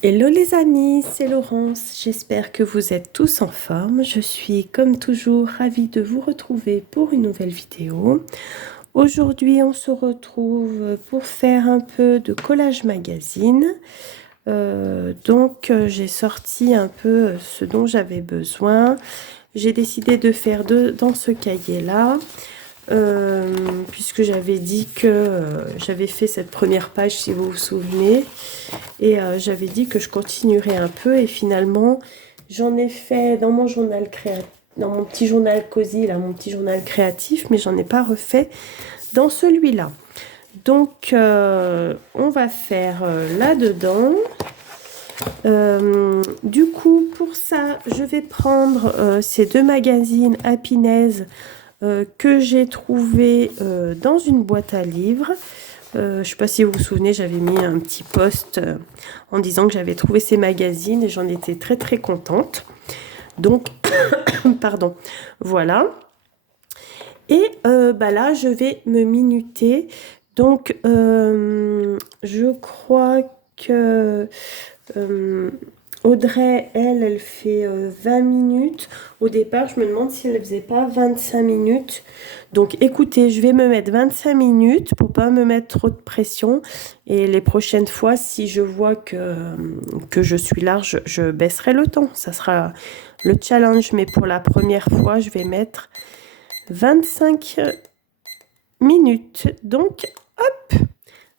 Hello les amis, c'est Laurence. J'espère que vous êtes tous en forme. Je suis comme toujours ravie de vous retrouver pour une nouvelle vidéo. Aujourd'hui, on se retrouve pour faire un peu de collage magazine. J'ai sorti un peu ce dont j'avais besoin. J'ai décidé de faire dans ce cahier-là. Puisque j'avais dit que j'avais fait cette première page, si vous vous souvenez, et j'avais dit que je continuerais un peu, et finalement j'en ai fait dans mon journal créatif, dans mon petit journal cosy, là, mon petit journal créatif, mais j'en ai pas refait dans celui-là. On va faire là-dedans. Du coup, pour ça, je vais prendre ces deux magazines Happiness que j'ai trouvé dans une boîte à livres. Je ne sais pas si vous vous souvenez, j'avais mis un petit post en disant que j'avais trouvé ces magazines et j'en étais très très contente. Donc, pardon, voilà. Et là, je vais me minuter. Je crois que Audrey, elle fait 20 minutes. Au départ, je me demande si elle ne faisait pas 25 minutes. Donc écoutez, je vais me mettre 25 minutes pour pas me mettre trop de pression. Et les prochaines fois, si je vois que je suis large, je baisserai le temps. Ça sera le challenge. Mais pour la première fois, je vais mettre 25 minutes. Donc, hop,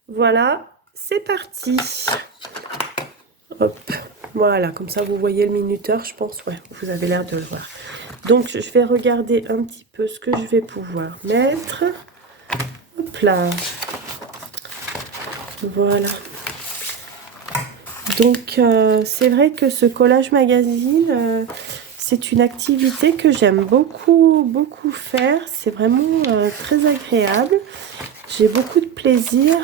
voilà, c'est parti. Hop. Voilà, comme ça vous voyez le minuteur, je pense, ouais, vous avez l'air de le voir. Donc je vais regarder un petit peu ce que je vais pouvoir mettre. Hop là. Voilà. C'est vrai que ce collage magazine, c'est une activité que j'aime beaucoup, beaucoup faire. C'est vraiment très agréable. J'ai beaucoup de plaisir.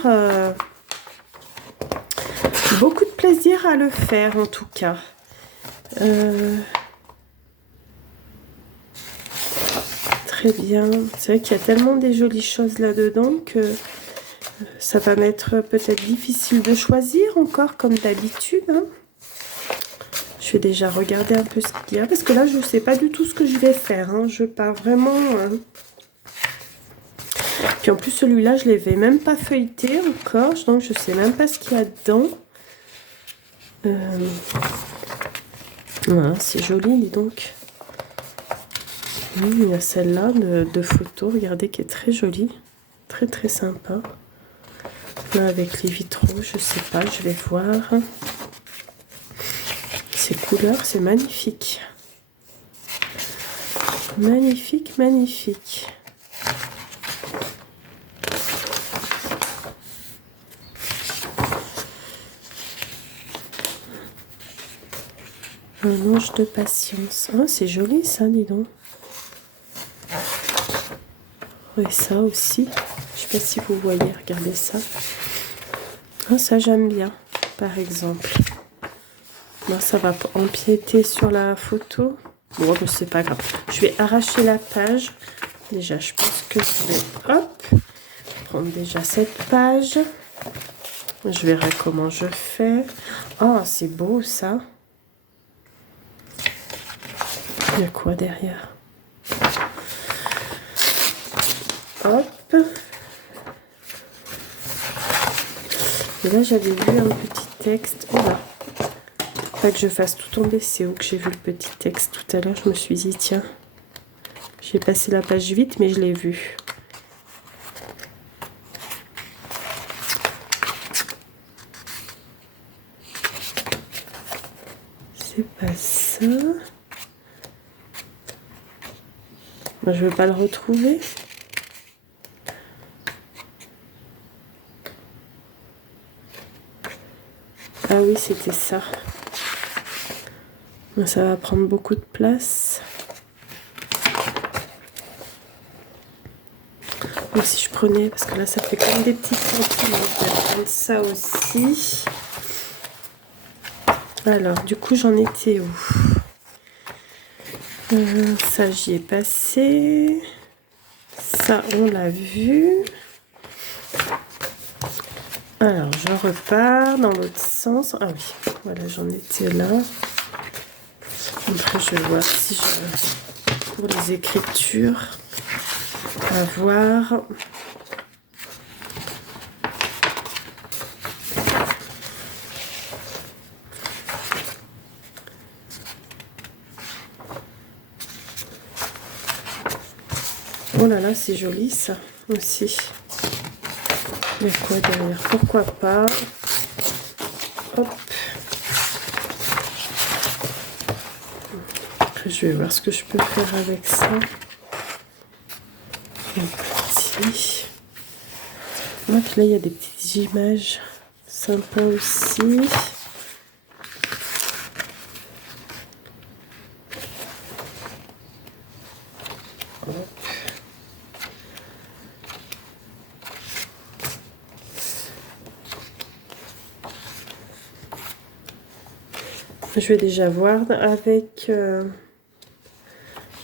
Beaucoup de plaisir à le faire en tout cas. Très bien. C'est vrai qu'il y a tellement des jolies choses là-dedans que ça va m'être peut-être difficile de choisir encore comme d'habitude. Hein. Je vais déjà regarder un peu ce qu'il y a parce que là je ne sais pas du tout ce que je vais faire. Hein. Je pars vraiment... Puis en plus celui-là je ne l'avais même pas feuilleté encore. Donc je ne sais même pas ce qu'il y a dedans. Voilà, c'est joli, dis donc. Il y a celle-là de photo, regardez, qui est très jolie. Très très sympa. Là, avec les vitraux, je sais pas, je vais voir. Ces couleurs, c'est magnifique. Magnifique, magnifique. Un ange de patience. Ah, c'est joli ça, dis donc. Et ça aussi. Je sais pas si vous voyez, regardez ça. Ah, ça j'aime bien, par exemple. Bon, ça va empiéter sur la photo. Bon, mais c'est pas grave. Je vais arracher la page. Déjà, je pense que je vais, hop, prendre déjà cette page. Je verrai comment je fais. Oh, c'est beau ça. Il y a quoi derrière? Hop. Et là, j'avais vu un petit texte. Oh là. Pas que je fasse tout tomber. C'est où que j'ai vu le petit texte tout à l'heure? Je me suis dit, tiens. J'ai passé la page vite, mais je l'ai vu. C'est pas ça. Moi, je ne veux pas le retrouver. Ah oui, c'était ça. Ça va prendre beaucoup de place. Donc si je prenais, parce que là ça fait comme des petits sentiments, je vais prendre ça aussi. Alors, du coup, j'en étais où? Ça, j'y ai passé. Ça, on l'a vu. Alors, je repars dans l'autre sens. Ah oui, voilà, j'en étais là. Après, je vais voir si je... Pour les écritures, à voir. Oh là là, c'est joli ça aussi. Il y a quoi derrière? Pourquoi pas? Hop. Après, je vais voir ce que je peux faire avec ça. Un petit. Là, il y a des petites images sympas aussi. Je vais déjà voir avec,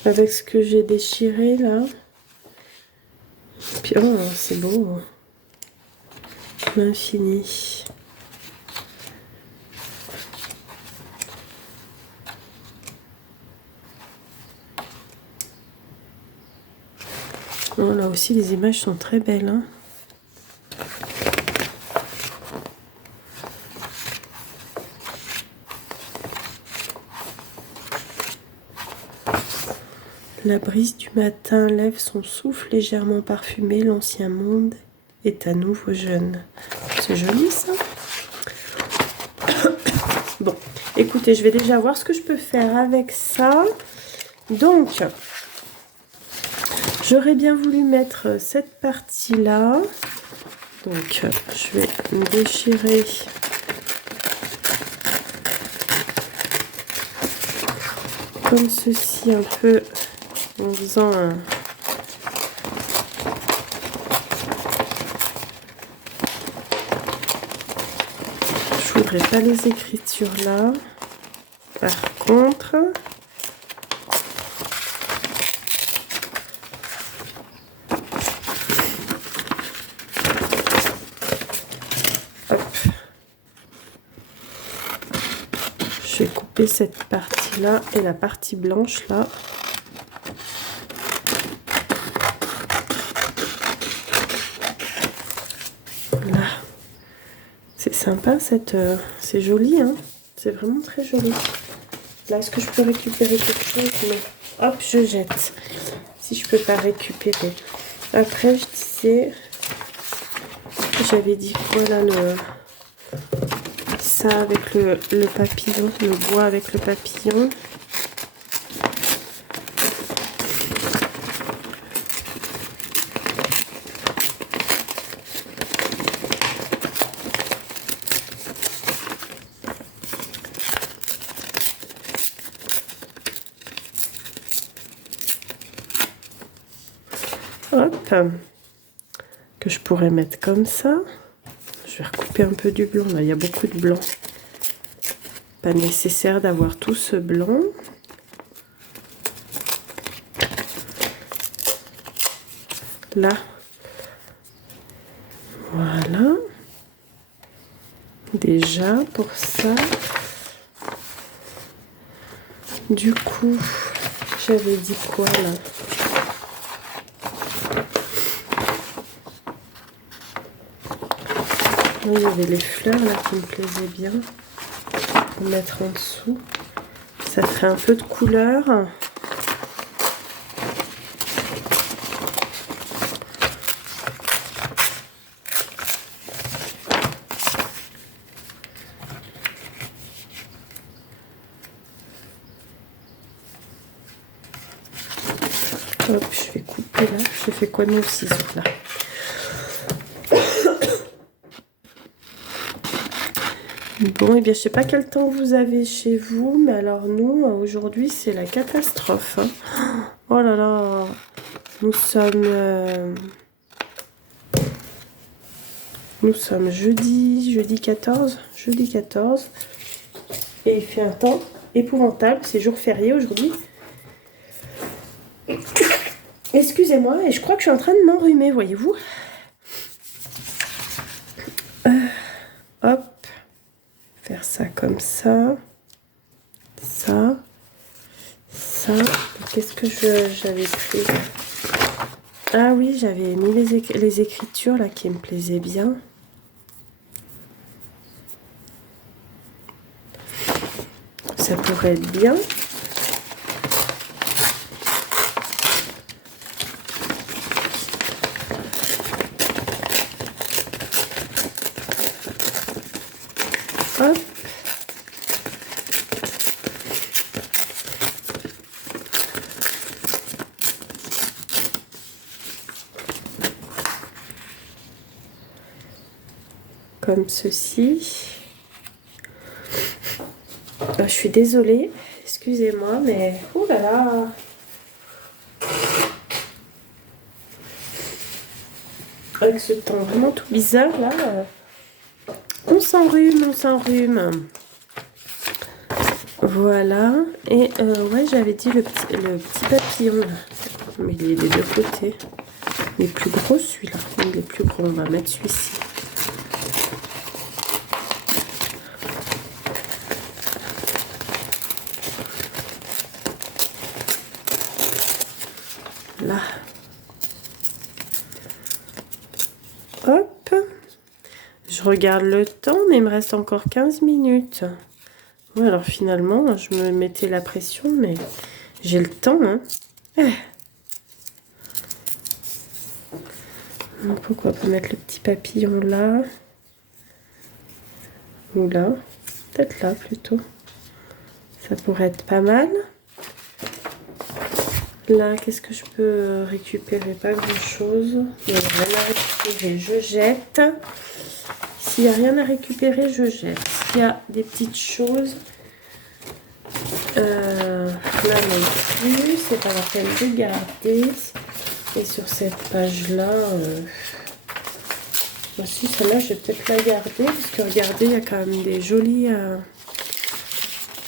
avec ce que j'ai déchiré là. Puis oh, c'est beau. L'infini. Oh, là aussi, les images sont très belles. Hein. La brise du matin lève son souffle légèrement parfumé. L'ancien monde est à nouveau jeune. C'est joli ça. Bon, écoutez, je vais déjà voir ce que je peux faire avec ça. Donc, j'aurais bien voulu mettre cette partie-là. Donc, je vais me déchirer comme ceci un peu en faisant un... Je voudrais pas les écritures là. Par contre... Je vais couper cette partie-là et la partie blanche là. Là. C'est sympa cette... c'est joli, hein. C'est vraiment très joli. Là, est-ce que je peux récupérer quelque chose? Non. Hop, je jette. Si je peux pas récupérer. Après, je disais... J'avais dit voilà le... Ça avec le papillon, le bois avec le papillon. Hop, que je pourrais mettre comme ça. Je vais recouper un peu du blanc, là il y a beaucoup de blanc. Pas nécessaire d'avoir tout ce blanc. Là, voilà. Déjà pour ça. Du coup, j'avais dit quoi là? Il y avait les fleurs là qui me plaisaient bien. On va mettre en dessous. Ça ferait un peu de couleur. Hop, je vais couper là. Je fais quoi de mon ciseau là? Bon, et bien, je sais pas quel temps vous avez chez vous, mais alors nous, aujourd'hui, c'est la catastrophe. Hein. Oh là là, nous sommes jeudi 14, et il fait un temps épouvantable, c'est jour férié aujourd'hui. Excusez-moi, et je crois que je suis en train de m'enrhumer, voyez-vous. hop, faire ça comme ça, ça, ça. Qu'est-ce que j'avais pris? Ah oui, j'avais mis les écritures là qui me plaisaient bien. Ça pourrait être bien. Hop. Comme ceci. Je suis désolée, excusez-moi, mais oh là là. Avec ce temps vraiment tout bizarre là, on s'enrhume, on s'enrhume. Voilà, et ouais, j'avais dit le petit papillon là, mais il est des deux côtés. Il est plus gros celui-là, il est plus gros, on va mettre celui-ci. Là. Hop. Je regarde le temps, mais il me reste encore 15 minutes. Ouais, alors finalement, je me mettais la pression, mais j'ai le temps, hein. Donc, pourquoi pas mettre le petit papillon là? Ou là? Peut-être là, plutôt. Ça pourrait être pas mal. Là, qu'est-ce que je peux récupérer? Pas grand-chose. Il n'y a rien à récupérer, je jette. S'il n'y a rien à récupérer, je jette. S'il y a des petites choses, là non plus, c'est pas la peine de garder. Et sur cette page-là, aussi celle-là, je vais peut-être la garder, parce que regardez, il y a quand même des jolis...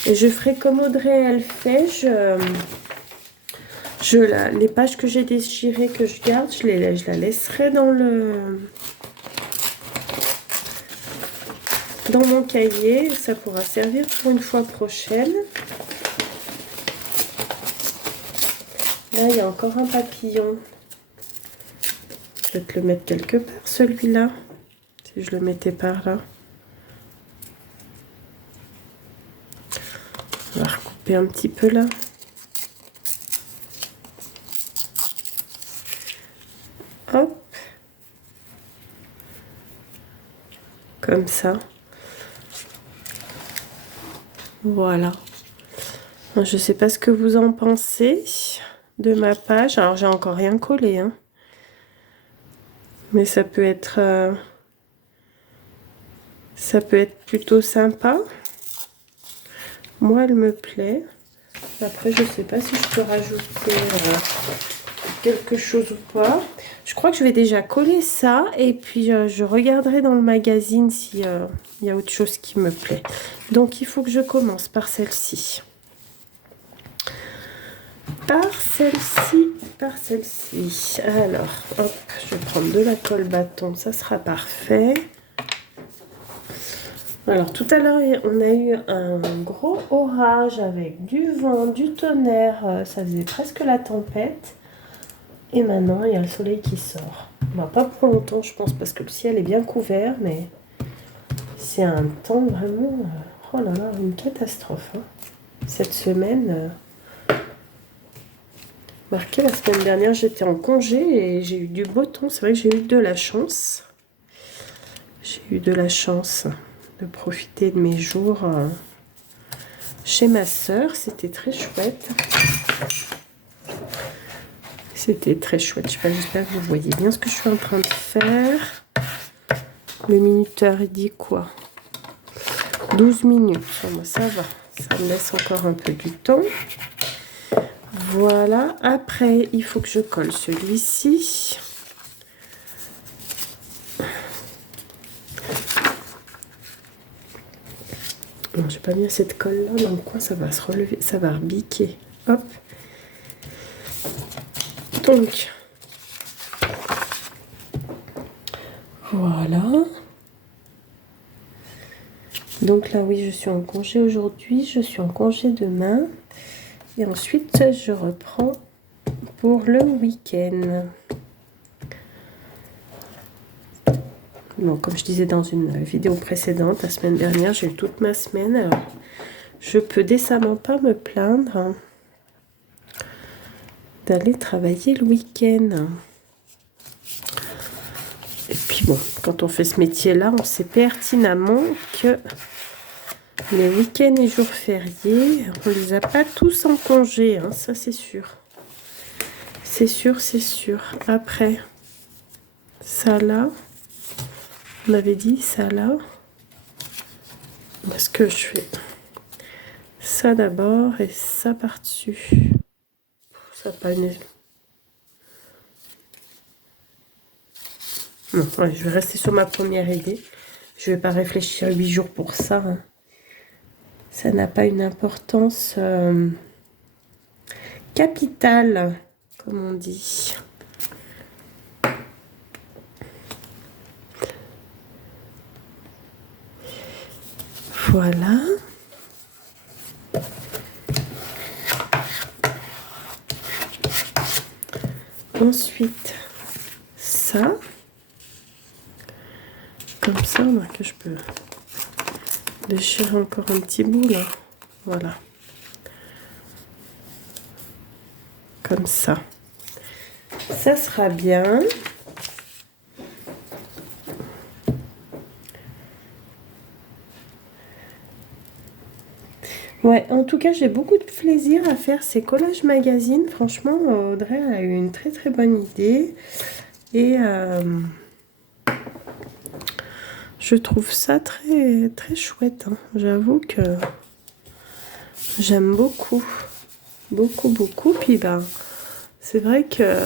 Et je ferai comme Audrey, elle fait, les pages que j'ai déchirées, que je garde, je la laisserai dans mon cahier. Ça pourra servir pour une fois prochaine. Là, il y a encore un papillon. Je vais te le mettre quelque part, celui-là. Si je le mettais par là. On va recouper un petit peu là. Hop. Comme ça. Voilà. Je sais pas ce que vous en pensez de ma page. Alors, j'ai encore rien collé, hein. Mais ça peut être plutôt sympa. Moi, elle me plaît. Après, je sais pas si je peux rajouter quelque chose ou pas. Je crois que je vais déjà coller ça. Et puis, je regarderai dans le magazine s'il y a autre chose qui me plaît. Donc, il faut que je commence par celle-ci. Par celle-ci. Alors, hop, je vais prendre de la colle bâton. Ça sera parfait. Alors, tout à l'heure, on a eu un gros orage avec du vent, du tonnerre. Ça faisait presque la tempête. Et maintenant, il y a le soleil qui sort. Bon, pas pour longtemps, je pense, parce que le ciel est bien couvert. Mais c'est un temps vraiment... oh là là, une catastrophe. Hein. Cette semaine... Marqué, la semaine dernière, j'étais en congé et j'ai eu du beau temps. C'est vrai que j'ai eu de la chance. J'ai eu de la chance de profiter de mes jours chez ma sœur. C'était très chouette. C'était très chouette. Je sais pas, j'espère que vous voyez bien ce que je suis en train de faire. Le minuteur, il dit quoi? 12 minutes. Bon, ça va. Ça me laisse encore un peu du temps. Voilà. Après, il faut que je colle celui-ci. Non, j'ai pas mis cette colle là dans le coin, ça va se relever, ça va rebiquer. Hop. Donc, voilà. Donc là, oui, je suis en congé aujourd'hui, je suis en congé demain. Et ensuite, je reprends pour le week-end. Bon, comme je disais dans une vidéo précédente, la semaine dernière, j'ai eu toute ma semaine. Alors, je peux décemment pas me plaindre d'aller travailler le week-end. Et puis bon, quand on fait ce métier-là, on sait pertinemment que les week-ends et jours fériés, on les a pas tous en congé, hein, ça c'est sûr. C'est sûr, c'est sûr. Après, ça là, on avait dit ça là. Est-ce que je fais ça d'abord et ça par-dessus? Ça pas une... Non, ouais, je vais rester sur ma première idée. Je vais pas réfléchir 8 jours pour ça. Hein. Ça n'a pas une importance capitale, comme on dit. Voilà. Ensuite, ça. Comme ça, que je peux déchirer encore un petit bout là. Voilà. Comme ça. Ça sera bien. Ouais, en tout cas, j'ai beaucoup de plaisir à faire ces collages magazines. Franchement, Audrey a eu une très très bonne idée. Et je trouve ça très très chouette. Hein. J'avoue que j'aime beaucoup. Beaucoup, beaucoup. Puis ben, c'est vrai que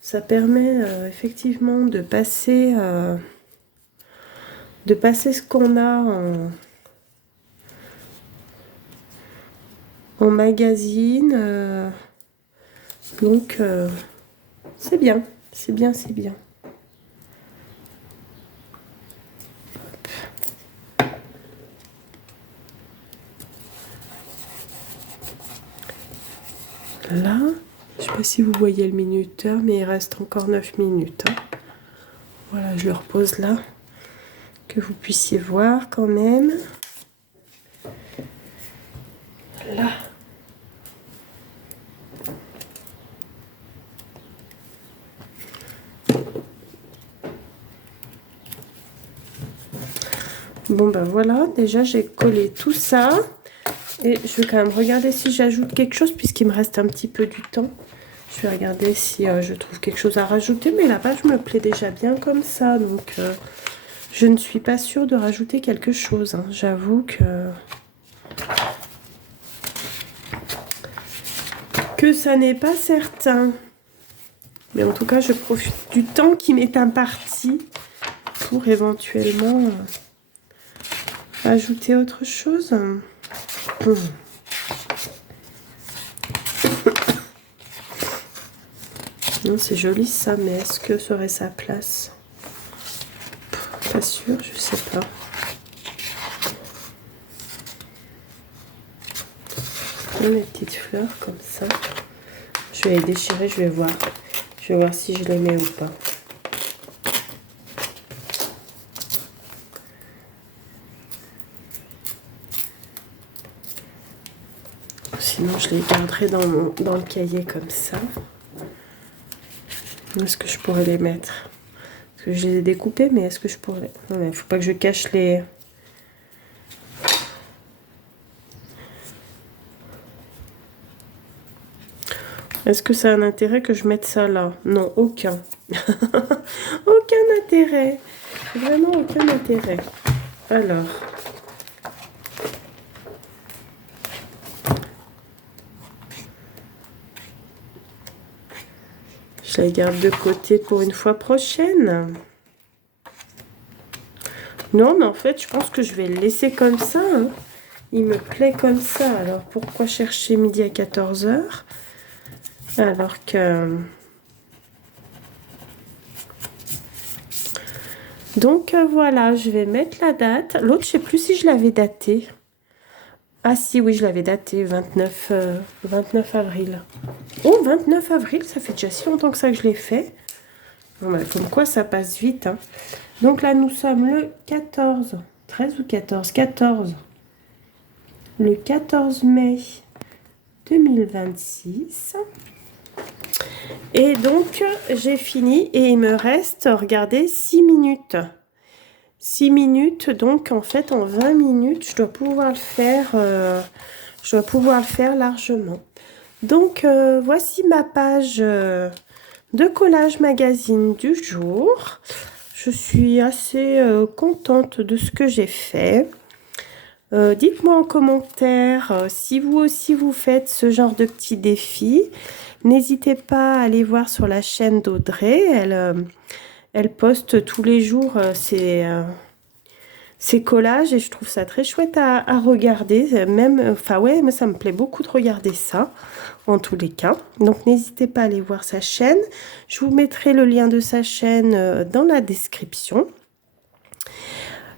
ça permet effectivement de passer ce qu'on a en magazine. Donc, c'est bien, c'est bien, c'est bien. Là, je sais pas si vous voyez le minuteur, mais il reste encore 9 minutes. Hein. Voilà, je le repose là, que vous puissiez voir quand même. Là. Bon ben voilà, déjà j'ai collé tout ça. Et je vais quand même regarder si j'ajoute quelque chose puisqu'il me reste un petit peu du temps. Je vais regarder si je trouve quelque chose à rajouter. Mais la page me plaît déjà bien comme ça. Donc je ne suis pas sûre de rajouter quelque chose. Hein. J'avoue que ça n'est pas certain. Mais en tout cas, je profite du temps qui m'est imparti pour éventuellement ajouter autre chose. Non, c'est joli ça, mais est-ce que ça aurait sa place? Pas sûr, je sais pas. Les petites fleurs comme ça. Je vais les déchirer, je vais voir. Je vais voir si je les mets ou pas. Sinon, je les garderai dans le cahier comme ça. Où est-ce que je pourrais les mettre? Parce que je les ai découpés, mais est-ce que je pourrais... Non, mais il ne faut pas que je cache les... Est-ce que ça a un intérêt que je mette ça là? Non, aucun. Aucun intérêt. Vraiment aucun intérêt. Alors... Je la garde de côté pour une fois prochaine. Non, mais en fait, je pense que je vais le laisser comme ça. Hein. Il me plaît comme ça. Alors, pourquoi chercher midi à 14 h? Alors que... Donc voilà, je vais mettre la date. L'autre, je sais plus si je l'avais daté. Ah si, oui, je l'avais daté, 29 avril. Oh, 29 avril, ça fait déjà si longtemps que ça que je l'ai fait. Bon, bah, comme quoi, ça passe vite. Hein. Donc là, nous sommes le 14, 13 ou 14, 14. Le 14 mai 2026. Et donc, j'ai fini et il me reste, regardez, 6 minutes. 6 minutes, donc en fait, en 20 minutes, je dois pouvoir le faire largement. Donc, voici ma page de collage magazine du jour. Je suis assez contente de ce que j'ai fait. Dites-moi en commentaire si vous aussi vous faites ce genre de petits défis. N'hésitez pas à aller voir sur la chaîne d'Audrey. Elle poste tous les jours ses collages et je trouve ça très chouette à regarder. Même, enfin ouais, mais ça me plaît beaucoup de regarder ça en tous les cas. Donc n'hésitez pas à aller voir sa chaîne. Je vous mettrai le lien de sa chaîne dans la description.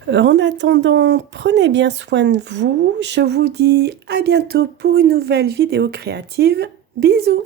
En attendant, prenez bien soin de vous. Je vous dis à bientôt pour une nouvelle vidéo créative. Bisous!